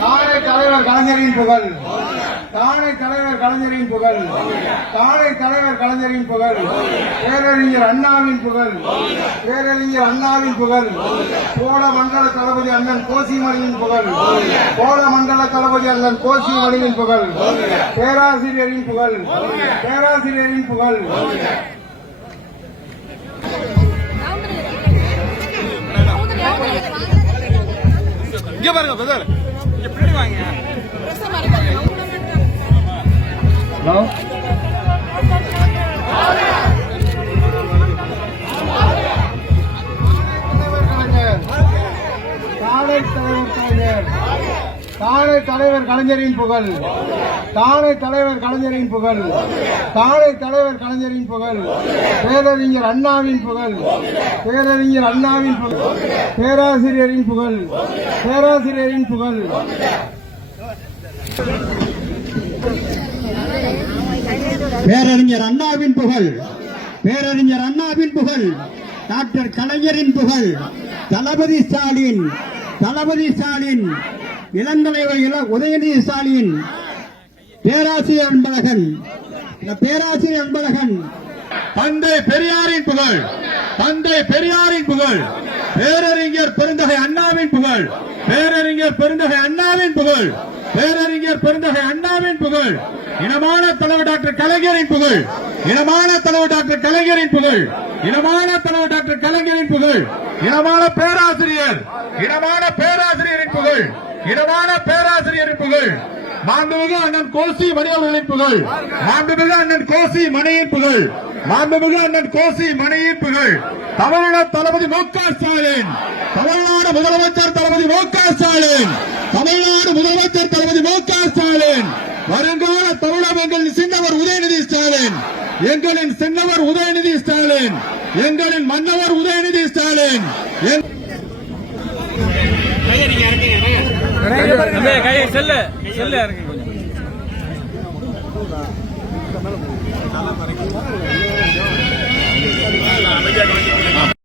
தானை தலைவர் கலைஞரின் புகழ், தானை தலைவர் கலைஞரின் புகழ், தானை தலைவர் கலைஞரின் புகழ், பேரறிஞர் அண்ணாவின் புகழ், பேரறிஞர் அண்ணாவின் புகழ், சோழ மண்டல தளபதி அண்ணன் கோசிமணியின் புகழ், சோழ மண்டல தளபதி அண்ணன் கோசிமணியின் புகழ், பேராசிரியரின் புகழ், பேராசிரியரின் புகழ். இங்க பாருங்க பிரதர், இங்க பின்னாடி வாங்க. ஹலோ, தானை தலைவர் கலைஞரின் புகழ், தானை தலைவர் கலைஞரின் புகழ், தானை தலைவர் கலைஞரின் புகழ், பேரறிஞர் அண்ணாவின் புகழ், பேரறிஞர் அண்ணாவின் புகழ், பேராசிரியரின் புகழ், பேராசிரியரின் புகழ். பேரறிஞர் அண்ணாவின் புகழ், பேரறிஞர் அண்ணாவின் புகழ், டாக்டர் கலைஞரின் புகழ், தளபதி ஸ்டாலின், தளபதி ஸ்டாலின், இளந்தலைவர் உதயநிதி ஸ்டாலின், பேராசிரியர் அன்பழகன், பேராசிரியர் அன்பழகன், தந்தை பெரியாரின் புகழ், தந்தை பெரியாரின் புகழ், பேரறிஞர் பெருந்தகை அண்ணாவின் புகழ், பேரறிஞர் பெருந்தகை அண்ணாவின் புகழ், பேரறிஞர் பெருந்தகை அண்ணாவின் புகழ், இனமான தலைவர் டாக்டர் கலைஞரின் புகழ், இனமான தலைவர் டாக்டர் கலைஞரின் புகழ், இனமான தலைவர் டாக்டர் கலைஞரின் புகழ், இனமான பேராசிரியர், இனமான பேராசிரியரின் புகழ், இனமான பேராசிரியரின் புகழ், மாண்புமிகு அண்ணன் கோசி மணி அவர்களின் புகழ், மாண்புமிகு அண்ணன் கோசி மணியின் புகழ், மாண்புமிகு அண்ணன் கோசி மணியின் புகழ், தமிழக தளபதி மு.க. ஸ்டாலின், தமிழ்நாடு முதலமைச்சர் தளபதி மு.க. ஸ்டாலின், தமிழ்நாடு முதலமைச்சர் தளபதி மு.க. ஸ்டாலின், வருங்கால தமிழகம் எங்களின் சின்னவர் உதயநிதி ஸ்டாலின், எங்களின் சின்னவர் உதயநிதி ஸ்டாலின், எங்களின் மன்னவர் உதயநிதி ஸ்டாலின். கையை செல்ல இறங்க கொஞ்சம்.